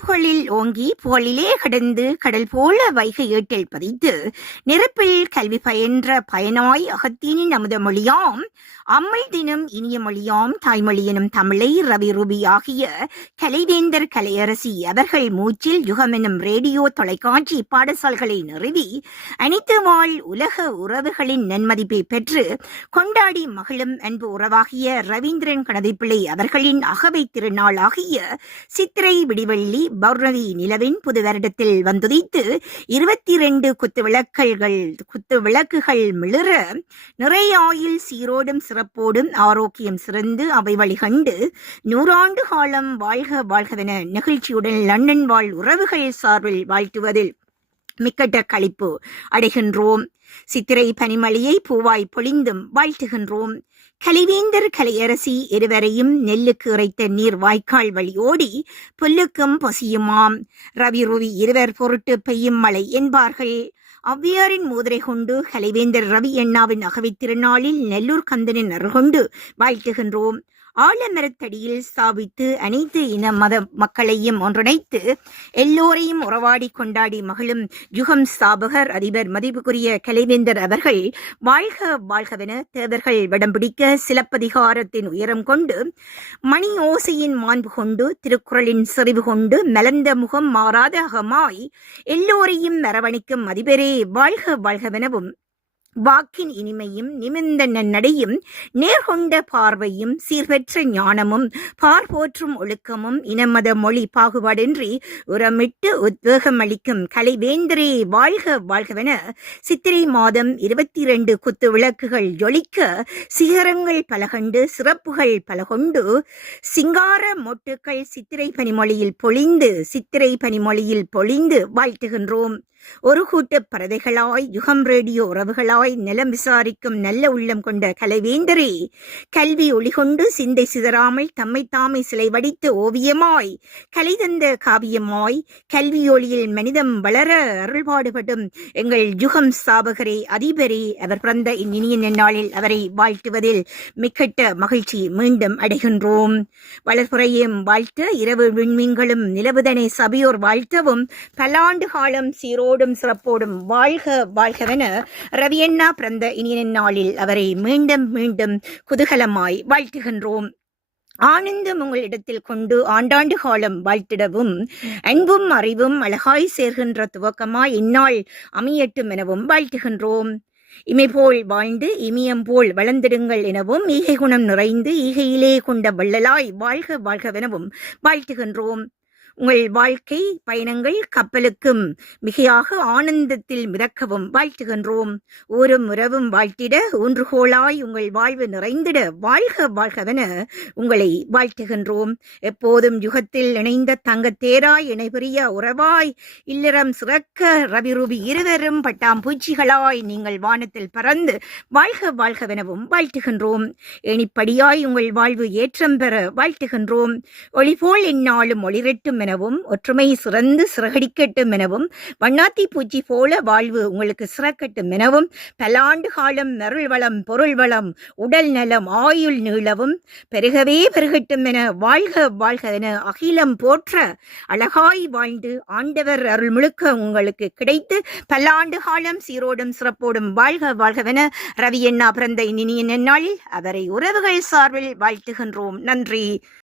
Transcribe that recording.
புகழில் ஓங்கி புகழிலே கடந்து கடல் போல வைகை ஏட்டில் பதித்து நிரப்பில் கல்வி பயின்ற பயனாய் அகத்தினின் அமுத மொழியாம் அம்மை தினம் இனிய மொழியாம் தாய்மொழி எனும் தமிழை ரவி ரூபி ஆகிய கலைவேந்தர் கலையரசி அவர்கள் மூச்சில் யுகம் எனும் ரேடியோ தொலைக்காட்சி பாடசாலைகளை நிறுவி அனைத்து வாழ் உலக உறவுகளின் நன்மதிப்பை பெற்று கொண்டாடி மகிழும் அன்பு உறவாகிய ரவீந்திரன் கணதிப்பிள்ளை அவர்களின் அகவை திருநாள் ஆகிய சித்திரை விடிவெள்ளி பௌர்ணமி நிலவின் புது வருடத்தில் வந்துதித்து 22 குத்து விளக்குகள் மிளிர நிறைய ஆயில் சீரோடும் சிறப்போடும் ஆரோக்கியம் சிறந்து அவை வழிகண்டு 100 ஆண்டு காலம் வாழ்க வாழ்கவென நிகழ்ச்சியுடன் லண்டன் வாழ் உறவுகள் சார்பில் வாழ்த்துவதில் மிக்கட்ட களிப்பு அடைகின்றோம். சித்திரை பனிமழையை பூவாய் பொழிந்தும் வாழ்த்துகின்றோம். கலைவேந்தர் கலையரசி இருவரையும் நெல்லுக்கு இறைத்த நீர் வாய்க்கால் வழி ஓடி புல்லுக்கும் பொசியுமாம். ரவி ருவி இருவர் பொருட்டு பெய்யும் மழை என்பார்கள். ஔவையாரின் மூதுரை கொண்டு கலைவேந்தர் ரவி அண்ணாவின் அகவைத் திருநாளில் நெல்லூர் கந்தனின் அருகொண்டு வாழ்த்துகின்றோம். ஆலமரத்தடியில் ஸ்தாபித்து அனைத்து இன மத மக்களையும் ஒன்றிணைத்து எல்லோரையும் உறவாடி கொண்டாடி மகளும் யுகம் ஸ்தாபகர் அதிபர் மதிப்புக்குரிய கலைவேந்தர் அவர்கள் வாழ்க வாழ்கவென தேவர்கள் வடம் பிடிக்க சிலப்பதிகாரத்தின் உயரம் கொண்டு மணி ஓசையின் மாண்பு கொண்டு திருக்குறளின் செறிவு கொண்டு மலர்ந்த முகம் மாறாத அகமாய் எல்லோரையும் அரவணைக்கும் அதிபரே வாழ்க வாழ்கவெனவும் வாக்கின் இனிமையும் நிமிர்ந்த நன்னடையும் நேர்கொண்ட பார்வையும் சீர்பெற்ற ஞானமும் பார்போற்றும் ஒழுக்கமும் இனமத மொழி பாகுபாடின்றி உரமிட்டு உத்வேகம் அளிக்கும் கலைவேந்தரே வாழ்க வாழ்கவென சித்திரை மாதம் 22 குத்து விளக்குகள் ஜொலிக்க சிகரங்கள் பலகண்டு சிறப்புகள் பலகொண்டு சிங்கார மொட்டுக்கள் சித்திரை பனிமொழியில் பொழிந்து வாழ்த்துகின்றோம். ஒரு கூட்டு பறவைகளாய் யுகம் ரேடியோ உறவுகளாய் நலம் விசாரிக்கும் நல்ல உள்ளம் கொண்ட கலைவேந்தரே கல்வி ஒளிகொண்டு சிந்தை சிதறாமல் தம்மை தாமை சிலை வடித்து ஓவியமாய் கலை தந்த காவியமாய் கல்வி ஒளியில் மனிதம் வளர அருள்பாடுபடும் எங்கள் யுகம் ஸ்தாபகரே அதிபரே அவர் பிறந்த இந்நினிய நன்னாளில் அவரை வாழ்த்துவதில் மிக்கட்ட மகிழ்ச்சி மீண்டும் அடைகின்றோம். வளர்புறையும் வாழ்த்த இரவு விண்மீன்களும் நிலவுதனை சபையோர் வாழ்த்தவும் பல்லாண்டு காலம் சீரோடும் சிறப்போடும் வாழ்க வாழ்கவென ரவியண்ணா பிறந்த இனிய நாளில் அவரை மீண்டும் மீண்டும் குதூகலமாய் வாழ்த்துகின்றோம். ஆனந்தம் உங்களிடத்தில் கொண்டு ஆண்டாண்டு காலம் வாழ்த்திடவும் அன்பும் அறிவும் அழகாய் சேர்கின்ற துவக்கமாய் இந்நாள் அமையட்டும் எனவும் வாழ்த்துகின்றோம். இமைபோல் வாழ்ந்து இமியம் போல் வளர்ந்திடுங்கள் எனவும் ஈகை குணம் நிறைந்து ஈகையிலே கொண்ட வள்ளலாய் வாழ்க வாழ்கவெனவும் வாழ்த்துகின்றோம். உங்கள் வாழ்க்கை பயணங்கள் கப்பலுக்கும் மிகையாக ஆனந்தத்தில் மிதக்கவும் வாழ்த்துகின்றோம். ஊரும் உறவும் வாழ்த்திட ஊன்றுகோளாய் உங்கள் வாழ்வு நிறைந்திட வாழ்க வாழ்கவென உங்களை வாழ்த்துகின்றோம். எப்போதும் யுகத்தில் இணைந்த தங்கத்தேராய் இணைபெரிய உறவாய் இல்லறம் சிறக்க ரவி ரூபி இருவரும் பட்டாம்பூச்சிகளாய் நீங்கள் வானத்தில் பறந்து வாழ்க வாழ்கவெனவும் வாழ்த்துகின்றோம். எணிப்படியாய் உங்கள் வாழ்வு ஏற்றம் பெற வாழ்த்துகின்றோம். ஒளிபோல் எந்நாளும் ஒளிரட்டும் எனவும் ஒற்றுமை சிறந்து சிறகடிக்கட்டும் எனவும் வண்ணாத்தி பூச்சி போல வாழ்வு உங்களுக்கு சிறக்கட்டும் எனவும் பல்லாண்டு காலம் அருள் வளம் பொருள் வளம் உடல் நலம் ஆயுள் நீளவும் பெருகவே பெருகட்டும் என வாழ்க வாழ்க என அகிலம் போற்ற அழகாய் வாழ்ந்து ஆண்டவர் அருள் முழுக்க உங்களுக்கு கிடைத்து பல்லாண்டு காலம் சீரோடும் சிறப்போடும் வாழ்க வாழ்கவென ரவி அண்ணா பிறந்த இனிய நன்னாளில் அவரை உறவுகள் சார்பில் வாழ்த்துகின்றோம். நன்றி.